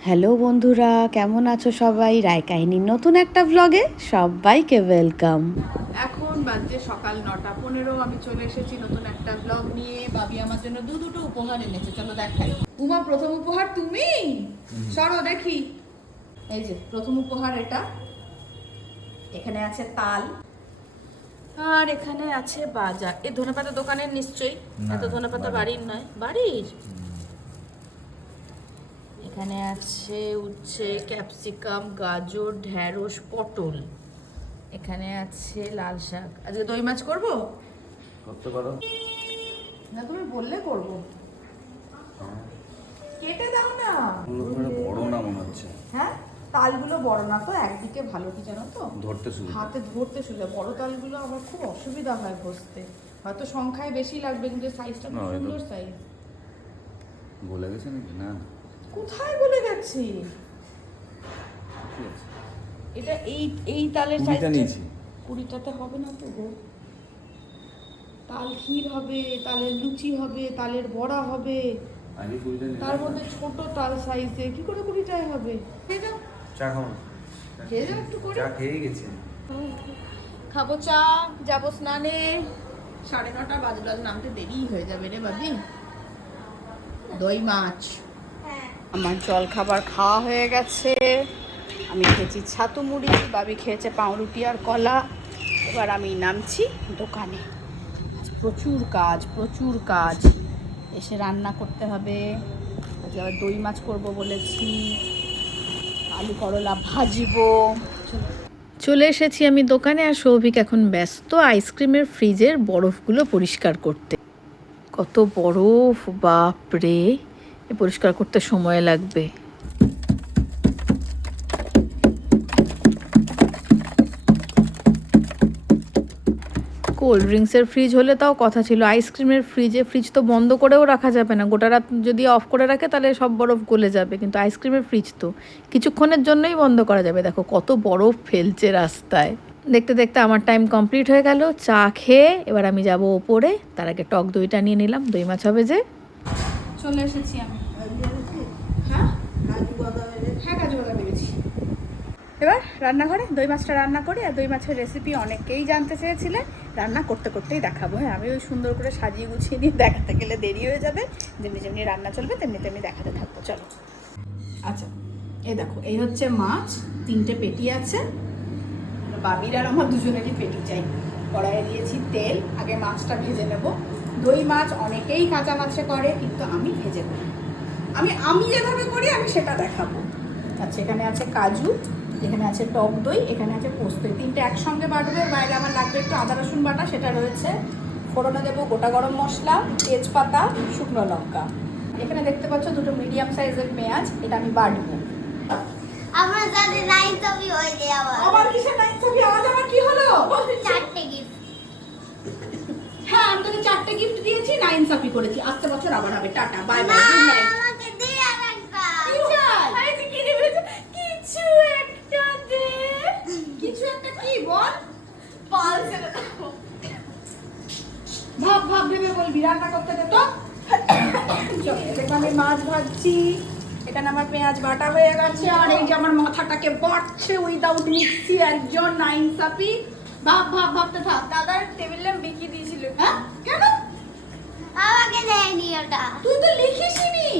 Hello বন্ধুরা কেমন আছো সবাই? রায় কাহিনীর নতুন একটা ভ্লগে সবাইকে ওয়েলকাম এখন বাজে সকাল নটা পনেরো আমি চলে এসেছি নতুন একটা ব্লগ নিয়ে। বাবি আমার জন্য দু দুটো উপহার এনেছে চলো দেখাই। উমা প্রথম উপহার তুমি? সরো দেখি। এই যে প্রথম উপহার এটা। এখানে আছে তাল। আর এখানে আছে বাজার। এই ধনেপাতা দোকানের নিশ্চয়ই? এত ধনেপাতা বাড়ির নয় বাড়ির? এখানে আছে উচ্ছে ক্যাপসিকাম গাজর ঢ্যাঁড়স পটল। এখানে আছে লাল শাক। আজকে দই মাছ করব? করতে পারো। না তুমি বললে করব। কেটে দাও না। বড় না মনে হচ্ছে। হ্যাঁ? তালগুলো বড় না তো একদিকে ভালো কি জানো তো? ধরতে শুরু হাতে ধরতে সুবিধা বড় তালগুলো আমার খুব অসুবিধা হয় বসতে। হয়তো সংখ্যায় বেশি লাগবে কিন্তু সাইজটা খুব সুন্দর সাইজ বলে গেছে নাকি? না, কোথায় বলে গেছি? এটা এই এই তালের সাইজটা নিয়েছি। কুড়িটাতে হবে না তো গো? তাল ক্ষীর হবে তালের লুচি হবে তালের বড়া হবে। তার মধ্যে ছোট তাল সাইজে কি করে কুড়িটাই হবে? খেয়ে যাও। চা খাও। খেয়ে যাও একটু করে। চা খেয়ে গেছে খাব চা যাব স্নানে। সাড়ে নটা বাজে বাজে নামতে দেরি হয়ে যাবে রে বাবি। দই মাছ। আমার জল খাবার খাওয়া হয়ে গেছে। আমি খেয়েছি ছাতু মুড়ি, বাবি খেয়েছে পাউরুটি আর কলা। এবার আমি নামছি দোকানে। আজ প্রচুর কাজ প্রচুর কাজ। এসে রান্না করতে হবে। আজ আবার দই মাছ করব বলেছি। আলু করলা ভাজবো। চলো এসেছি আমি দোকানে আর সৌভিক এখন ব্যস্ত আইসক্রিমের ফ্রিজের বরফগুলো পরিষ্কার করতে। কত বরফ, বাপরে! পরিষ্কার করতে সময় লাগবে। কোল্ড ড্রিঙ্কসের ফ্রিজ হলে তাও কথা ছিল। আইসক্রিমের ফ্রিজে ফ্রিজ তো বন্ধ করেও রাখা যাবে না। গোটা রাত যদি অফ করে রাখে তাহলে সব বরফ গলে যাবে। কিন্তু আইসক্রিমের ফ্রিজ তো কিছুক্ষণের জন্যই বন্ধ করা যাবে। দেখো কত বরফ ফেলছে রাস্তায়। দেখতে দেখতে আমার টাইম কমপ্লিট হয়ে গেল। চা খেয়ে এবার আমি যাব ওপরে। তার আগে টক দইটা নিয়ে নিলাম। দই মাছ হবে যে চলে এসেছি আমি। হ্যাঁ? হ্যাঁ কাজু বাদাম ভেবেছি এবার রান্নাঘরে দই মাছটা রান্না করি আর দই মাছের রেসিপি অনেকেই জানতে চেয়েছিলেন রান্না করতে করতেই দেখাবো। হ্যাঁ আমি ওই সুন্দর করে সাজিয়ে গুছিয়ে নিয়ে দেখাতে গেলে দেরি হয়ে যাবে। যেমনি যেমনি রান্না চলবে তেমনি তেমনি দেখাতে থাকব। চলো। আচ্ছা এই দেখো এই হচ্ছে মাছ তিনটে পেটি আছে। বাবির আর আমার দুজনেরই পেটি চাই কড়াইয়ে দিয়েছি তেল আগে মাছটা ভেজে নেব। দই মাছ অনেকেই কাঁচা মাছে করে কিন্তু আমি ভেজে করি। আমি আমি যেভাবে করি আমি সেটা দেখাবো। আচ্ছা এখানে আছে কাজু এখানে আছে টক দই এখানে আছে পোস্ত। তিনটে একসঙ্গে বাটবে বাইরে আমার লাগবে একটু আদা রসুন বাটা সেটা রয়েছে। ফোড়নে দেবো গোটা গরম মশলা তেজপাতা শুকনো লঙ্কা। এখানে দেখতে পাচ্ছ দুটো মিডিয়াম সাইজের পেঁয়াজ এটা আমি বাটবো। আমার ছবি হয়েছে আবার আমার কিসের নাইন ছবি আমার কি হলো? চারটে হ্যাঁ আমি তোকে চারটে গিফট দিয়েছি নাইন সাপি করেছি। আসতে বছর আবার হবে। Tata bye bye good night ভাব ভাব ভেবে বলবি রান্না করতে দে তো। দেখো আমি মাছ ভাজছি। এখানে আমার পেঁয়াজ বাটা হয়ে গেছে আর এই যে আমার মাথাটাকে বাটছে উইদাউট মিক্সি একজন নাইন সাপি ভাব ভাব ভাবতে থাক। দাদার টেবিল ল্যাম্প বিকি দিয়েছিল হ্যাঁ কেন আমাকে দেয়নি ওটা তুই তো লিখিসনি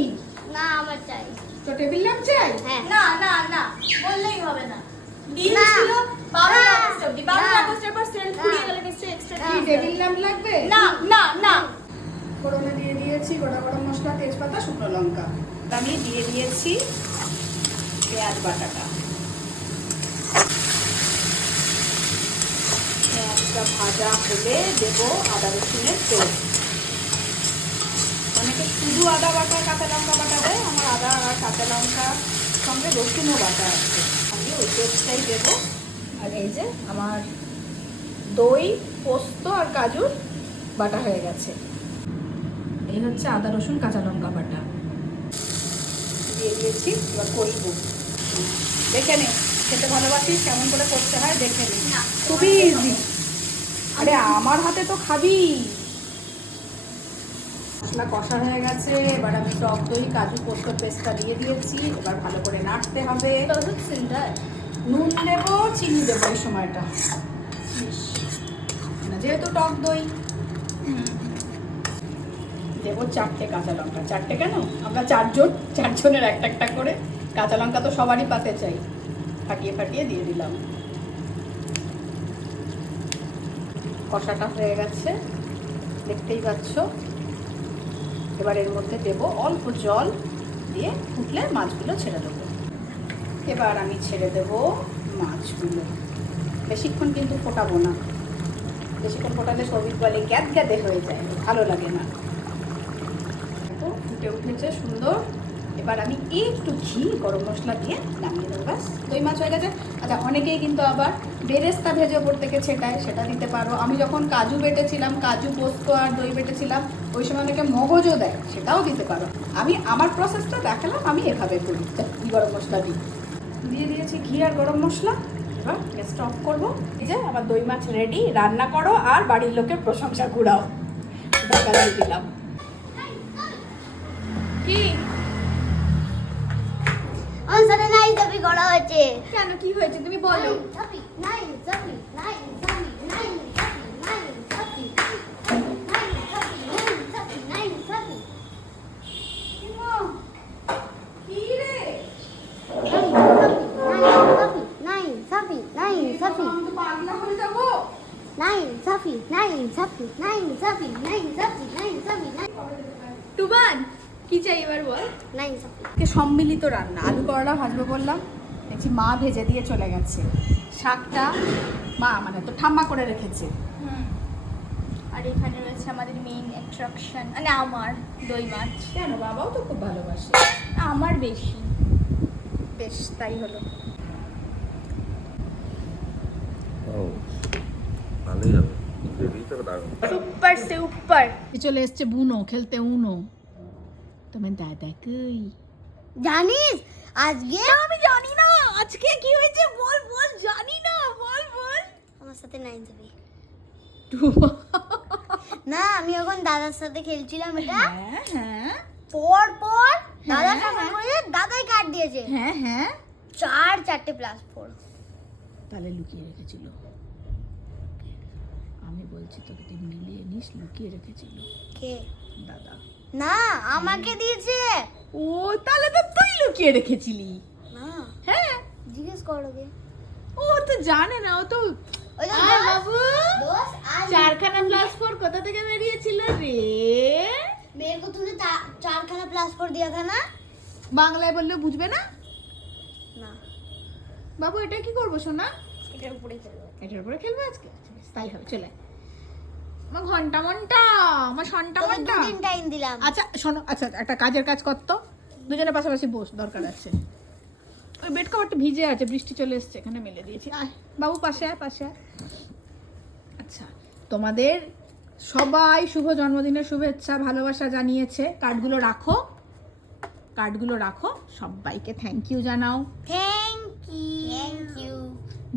না আমার চাই তো টেবিল ল্যাম্প চাই? হ্যাঁ। না না না। বললেই হবে না। ডিল ছিল বারোই আগস্ট অব্দি বারোই আগস্টের পর সেল ফুরিয়ে গেলে নিশ্চয়ই এক্সট্রা টেবিল ল্যাম্প লাগবে? না না না। ফোড়নে দিয়ে দিয়েছি গোটা গরম মশলা তেজপাতা শুকনো লঙ্কা। আমি দিয়ে দিয়েছি পেঁয়াজ বাটাটা। পেঁয়াজটা ভাজা হলে দেবো আদা রসুনের পেস্ট শুধু আদা বাটা কাঁচা লঙ্কা বাটা দেয়। আমার আদা আর কাঁচা লঙ্কা সঙ্গে রসুনও বাটা আছে। আমি ওই পেস্টটাই দেবো। আর এই যে আমার দই পোস্ত আর কাজুর বাটা হয়ে গেছে। এই হচ্ছে আদা রসুন কাঁচা লঙ্কা বাটা। দিয়ে দিয়েছি এবার কষবো। দেখে নে খেতে ভালোবাসিস? কেমন করে করতে হয়? দেখে নে। খুবই ইজি আরে আমার হাতে তো খাবি। মশলা কষা হয়ে গেছে এবার আমি টক দই কাজু পোস্ত পেস্টটা দিয়ে দিয়েছি এবার ভালো করে নাড়তে হবে। নুন দেবো চিনি দেবো এই সময়টা। না, যেহেতু টক দই দেবো চারটে কাঁচা লঙ্কা। চারটে কেন? আমরা চারজন চারজনের একটা একটা করে। কাঁচা লঙ্কা তো সবারই পাতে চাই। ফাটিয়ে ফাটিয়ে দিয়ে দিলাম। কষাটা হয়ে গেছে। দেখতেই পাচ্ছ? এবার এর মধ্যে দেবো অল্প জল দিয়ে ফুটলে মাছগুলো ছেড়ে দেবো। এবার আমি ছেড়ে দেবো মাছগুলো। বেশিক্ষণ কিন্তু ফোটাবো না। বেশিক্ষণ ফোটালে সবই বলে গ্যাদ গ্যাদে হয়ে যায়, ভালো লাগে না। তো ফুটে উঠেছে সুন্দর এবার আমি একটু ঘি, গরম মশলা দিয়ে নামিয়ে দেবো ব্যাস। দই মাছ হয়ে গেছে। আচ্ছা অনেকেই কিন্তু আবার বেরেস্তা ভেজে ওপর থেকে ছেটায় সেটা দিতে পারো। আমি যখন কাজু বেটেছিলাম, কাজু, পোস্ত আর দই বেটেছিলাম, ওই সময় অনেকে মগজও দেয়, সেটাও দিতে পারো। আমি আমার প্রসেসটা দেখালাম, আমি এভাবে করি। ঘি, গরম মশলা দিই দিয়ে দিয়েছি ঘি আর গরম মশলা। এবার গ্যাসটা অফ করব। এই যে, আমার দই মাছ রেডি রান্না করো আর বাড়ির লোকের প্রশংসা দিয়ে দিলাম। হয়েছে কেন কি হয়েছে তুমি বলো দাবি নাই দাবি নাই দাবি নাই দাবি নাই দাবি নাই দাবি নাই দাবি কি রে নাই সাফি নাই সাফি আমি তো পাগলা হয়ে যাব নাই সাফি নাই সাফি নাই সাফি নাই সাফি নাই সাফি নাই টুবান কি চাই এবার বল নাই সাফি আজকে সম্মিলিত রান্না আলু করলা ভাজবো বললাম দেখছি মা ভেজে দিয়ে চলে গেছে। শাকটা মা মানে তো ঠাম্মা করে রেখেছে। আর এখানে রয়েছে আমাদের মেইন অ্যাট্রাকশন মানে আমার দই মাছ। কেন? বাবাও তো খুব ভালোবাসে। আমার বেশি। বেশ তাই হলো। চলে এসছে বুনো খেলতে উনো। তোমার দাদা কই? জানিস? আজকে? আমি জানি না। আজকে কি হয়েছে? বল বল জানি না বল বল। আমার সাথে নাই যাবি। না আমি এখন দাদার সাথে খেলছিলাম এটা। হ্যাঁ হ্যাঁ। পর পর দাদা হ্যাঁ, কেমন দাদাই কাট দিয়েছে। হ্যাঁ হ্যাঁ। চার চারটে প্লাস ফোর তাহলে লুকিয়ে রেখেছিল। আমি বলছি তোকে তুই মিলিয়ে নিস লুকিয়ে রেখেছিল। কে? দাদা। না আমাকে দিয়েছে। ও তাহলে তো তুই লুকিয়ে রেখেছিলি। হ্যাঁ জিজ্ঞেস করোগে ও তো জানে না ও তো বাবু। চারখানা প্লাস ফোর কোথা থেকে বেরিয়েছিল রে? মেয়ের কো তুমি চারখানা প্লাস ফোর দিয়া খানা বাংলায় বললে বুঝবে না? না। বাবু এটা কি করব সোনা? এটার উপরে খেলব। এটার উপরে খেলব আজকে? আচ্ছা, তাই হবে চলে আমার ঘণ্টা মনটা আমার সন্টা মনটা। টাইম দিলাম। আচ্ছা শোনো আচ্ছা একটা কাজের কাজ করতো দুজনের পাশাপাশি বস দরকার আছে। ওই বেড কভারটা ভিজে আছে বৃষ্টি চলে এসছে এখানে মেলে দিয়েছি। আয় বাবু পাশে আয় পাশে আয়। আচ্ছা তোমাদের সবাই শুভ জন্মদিনের শুভেচ্ছা ভালোবাসা জানিয়েছে। কার্ডগুলো রাখো কার্ডগুলো রাখো সবাইকে থ্যাংক ইউ জানাও। থ্যাংক ইউ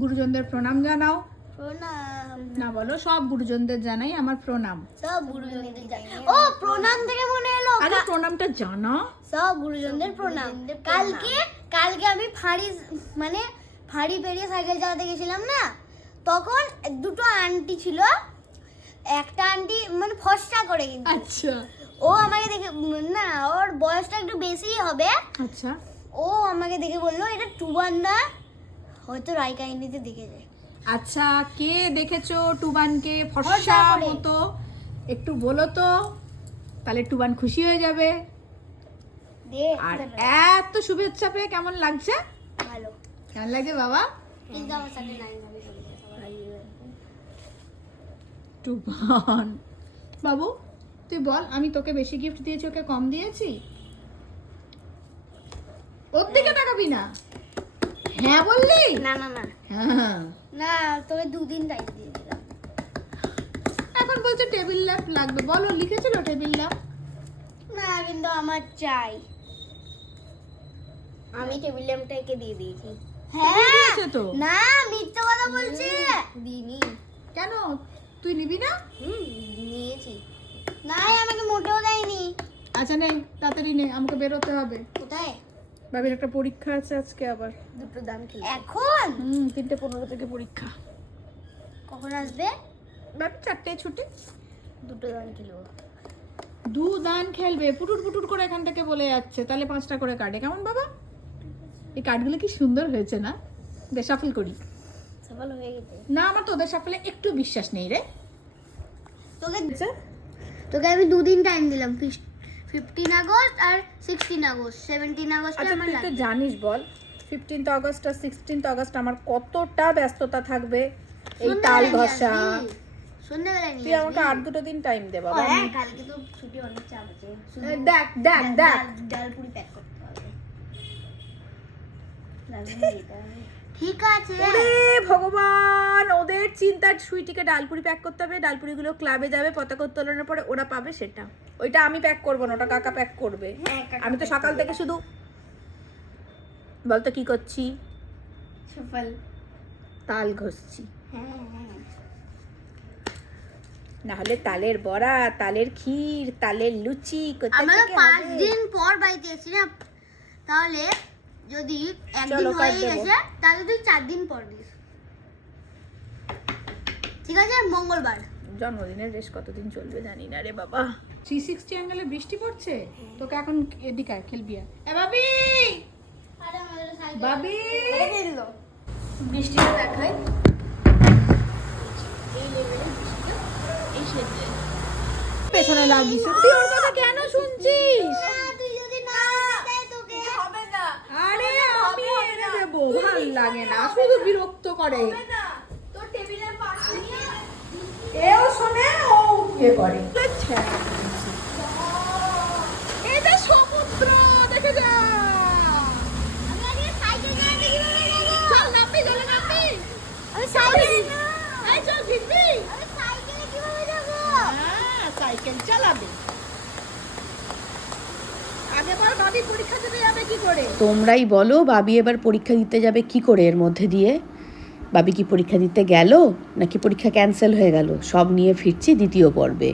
গুরুজনদের প্রণাম জানাও। প্রণাম। না বলো সব গুরুজনদের জানাই আমার প্রণাম। সব গুরুজনদের জানাই। ও প্রণাম থেকে মনে এলো। আরে প্রণামটা জানা সব গুরুজনদের প্রণাম। কালকে কালকে আমি ফাঁড়ি মানে ফাঁড়ি পেরিয়ে সাইকেল চালাতে গেছিলাম না? তখন দুটো আন্টি ছিল। একটা আন্টি মানে ফর্সা করে কিন্তু। আচ্ছা। ও আমাকে দেখে না ওর বয়সটা একটু বেশিই হবে। আচ্ছা। ও আমাকে দেখে বলল এটা টুবান না হয়তো রায় কাহিনীতে দেখেছে। আচ্ছা কে দেখেছ টুবানকে ফর্সা করে। মতো? একটু বলো তো তাহলে টুবান খুশি হয়ে যাবে। আর এত শুভেচ্ছা পেয়ে কেমন লাগছে? ভালো। কেমন লাগছে বাবা? টুবান বাবু তুই বল আমি তোকে বেশি গিফট দিয়েছি ওকে কম দিয়েছি? ওর দিকে তাকাবি না। হ্যাঁ বললি? না না না। হ্যাঁ। না তোকে দুদিন টাইম দিয়ে দিলাম। এখন বলছে টেবিল ল্যাম্প লাগবে। বলো লিখেছিল টেবিল ল্যাম্প না কিন্তু আমার চাই। আমি টেবিল ল্যাম্পটা একে দিয়ে দিয়েছি। হ্যাঁ তো? না মিথ্যে কথা বলছে। দিনি কেন? তুই নিবি না? হুম নিয়েছি। নাই আমাকে মোটেও দেয়নি। আচ্ছা নেই তাড়াতাড়ি নে আমাকে বেরোতে হবে। কোথায়? বাবির একটা পরীক্ষা আছে আজকে আবার। দুটো দাম খেলে এখন? হুম তিনটে পনেরো থেকে পরীক্ষা। কখন আসবে? বাবি চারটে ছুটি। দুটো দাম খেলব দু দান খেলবে পুটুর পুটুর করে এখান থেকে বলে যাচ্ছে। তাহলে পাঁচটা করে কাটে। কেমন বাবা? এই কার্ডগুলো কি সুন্দর হয়েছে না? সাফল করি। হয়ে না আমার তোদের সাফলে একটু বিশ্বাস নেই রে। তোকে তোকে আমি দুদিন টাইম দিলাম ফিফটিন আগস্ট আর সিক্সটিন আগস্ট সেভেন্টিন আগস্ট আচ্ছা আমার তুই তো জানিস বল ফিফটিন্থ আগস্ট আর সিক্সটিন্থ আগস্ট আমার কতটা ব্যস্ততা থাকবে? এই তাল ঘষা। তুই আমাকে আর দুটো দিন টাইম দে বাবা। হ্যাঁ, দেখ দেখ দেখ। প্যাক করতে। ঠিক আছে। ওরে ভগবান ওদের চিন্তার সুইটিকে ডালপুরি প্যাক করতে হবে। ডালপুরিগুলো ক্লাবে যাবে পতাকা উত্তোলনের পরে ওরা পাবে সেটা। ওইটা আমি প্যাক করব না ওটা কাকা প্যাক করবে। হ্যাঁ, আমি তো সকাল থেকে শুধু বলতো কি করছি? সফল। তাল ঘষছি। হ্যাঁ হ্যাঁ না হলে তালের বড়া তালের ক্ষীর তালের লুচি কোথা আমরা পাঁচ দিন পর বাড়িতে এসেছি না তাহলে যদি একদিন হয়ে গেছে তাহলে তুই চার দিন পর দিস। ঠিক আছে? মঙ্গলবার। জন্মদিনের রেশ কতদিন চলবে জানি না রে বাবা। থ্রি সিক্সটি অ্যাঙ্গেলে বৃষ্টি পড়ছে? তোকে এখন এদিকে খেলবি। এ বাবি! বাবি! বৃষ্টিটা দেখায় এই লেভেলের বৃষ্টিটা। এই পেছনে লাগিস তুই ওর কথা কেন শুনছিস তুই যদি না দেয় তোকে হবে না আরে আমি এনে ভালো লাগে না শুধু বিরক্ত করে। এও শোনে ও ইয়ে করে। এটা সমুদ্র দেখে যা আমি আজকে সাইকেল চালাতে কীভাবে যাব চল নামবি চলে নামবি আমি সাইকেল না এই চল ভিজবি আমি সাইকেলে কীভাবে যাব হ্যাঁ সাইকেল চালাবে আগেবার বাবি পরীক্ষা দিতে যাবে কি করে তোমরাই বলো, বাবি এবার পরীক্ষা দিতে যাবে কি করে এর মধ্যে দিয়ে? বাবি কি পরীক্ষা দিতে গেল, নাকি পরীক্ষা ক্যান্সেল হয়ে গেল? সব নিয়ে ফিরছি দ্বিতীয় পর্বে।